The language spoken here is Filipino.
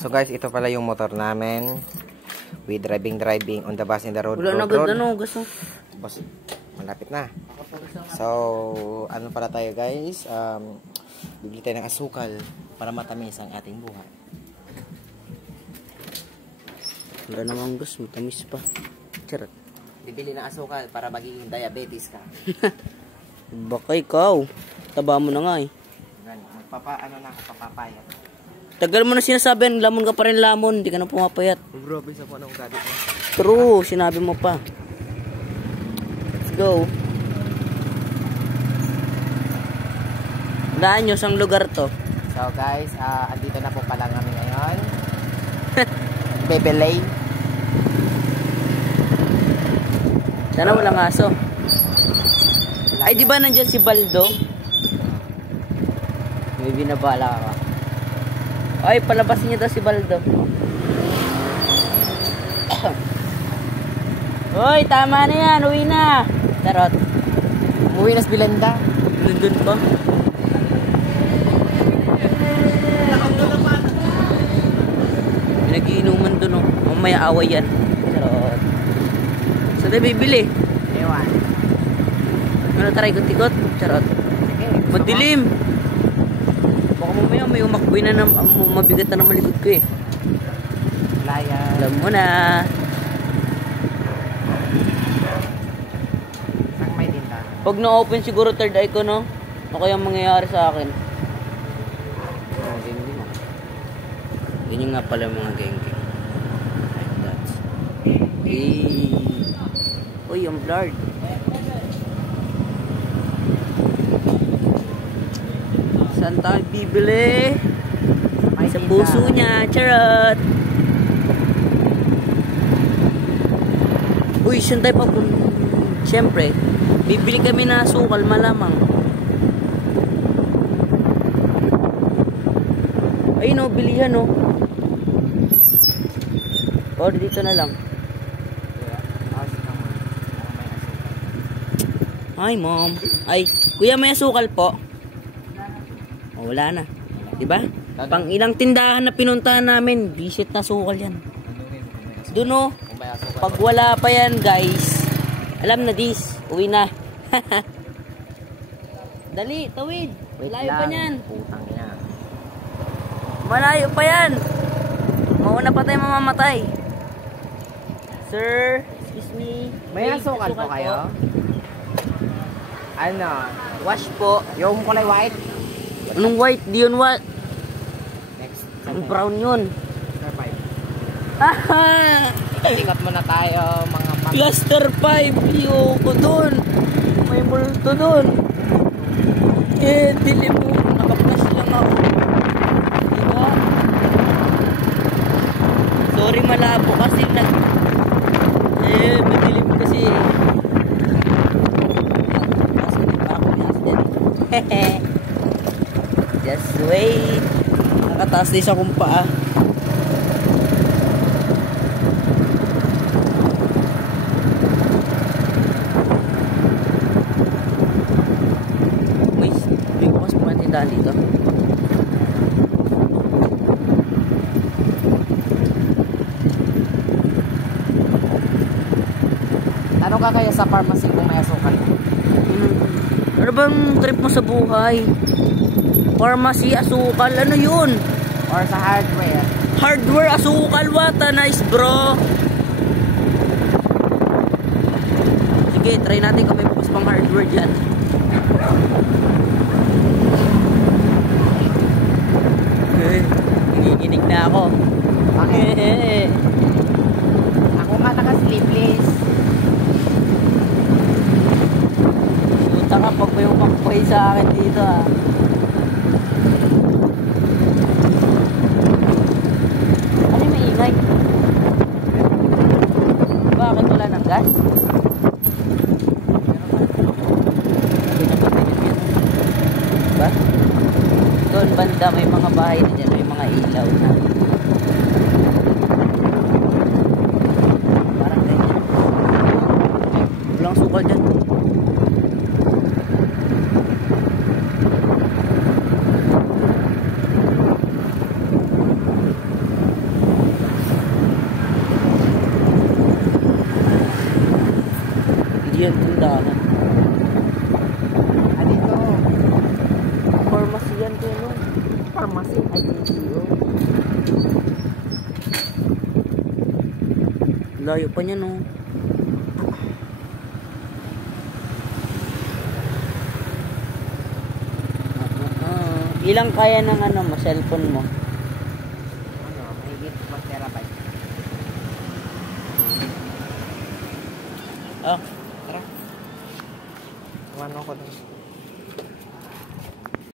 So guys, ito pala yung motor namin. We driving on the bus in the road. Wala na agad ano, gusto. Boss, malapit na. So, ano pala tayo guys? Bibili tayo ng asukal para matamis ang ating buhay. Wala namang gusto, matamis pa. Charot. Bibili ng asukal para magiging diabetes ka. Baka ikaw. Taba mo na nga eh. Papapayat. Tagal mo na sinasabi, lamon ka pa rin lamon, hindi ka na pumapayat. Grabe sa panong gadit mo. True, sinabi mo pa. Let's go. Daan nyo, sang lugar to? So guys, andito na po pala kami ngayon. Bebelay. Sana walang aso. Ay, di ba nandiyan si Baldo? May binabala ka. Ay, palabasin niyo daw si Baldo. Hoy, tama na yan. Uwi na. Tarot. Umuwi na si Belenda. Nandun pa. Pinag-iinuman dun, oh. Mamaya away yan. Tarot. Saan tayo bibili? Ewan. Ano, try ikot-ikot? Charot. Madilim. Baka mamaya may umakboy na mabigat na naman likod ko eh. Laya. Alam mo na. Saan may tinta? Pag na-open siguro third eye ko, no? Ano kaya mangyayari sa akin? Ganyan nga pala mga geng-geng. Like that. Uy, yung blurred. Saan tayo bibili? Sa puso niya, charot. Uy, saan tayo papunta? Siyempre, bibili kami na sukal malamang. Ay no, bilihan no. O, dito na lang. Hi mom. Ay, kuya may asukal po. O, wala na. Diba? Pang ilang tindahan na pinuntahan namin, visit na sukal yan. Doon o. Pag wala pa yan guys, alam na this. Uwi na. Dali, tawid. Malayo pa yan. Putang ina. Malayo pa yan. Mauna pa tayo mamamatay. Sir, excuse me. May asukal po kayo? Ano? Wash po. Yung kulay white? Anong white? Di yun what? Next. Ang brown yun. Cluster 5. Haha! Sikat muna tayo mga Cluster 5. Yoko dun. May multo dun. Eh, dilim mo. Naka-flash lang ako. Diba? Sorry, malabo kasi madilim kasi. Kasi di pa ako may accident. Just wait. Nakataas din sa kong paa. May bukas pa tindahan dito. Ano ka kaya sa pharmacy kung may asukal? Ano bang trip mo sa buhay? Pharmacy, asukal, ano yun? Or sa hardware? Hardware, asukal, what a nice bro. Sige, try natin kung may bukas pang hardware dyan. Nanginginig na ako. Bakit? Ako nga naka-sleeveless. Suta ka pag may umakpay sa akin dito ah. Ano yung maingay? Bakit wala ng gas? Diba? Doon banda may mga bahay na dyan, may mga ilaw na. Parang ganyan. Walang sukal dyan. yan, tindahan. Ano ito? Pharmacy yan, pero. Pharmacy. Ay, yun. Layo pa niya, no? Ilang kaya ng ano mo, cellphone mo? Ano, mahigit 1 terabyte. Ah, Tara. Ano ko dun?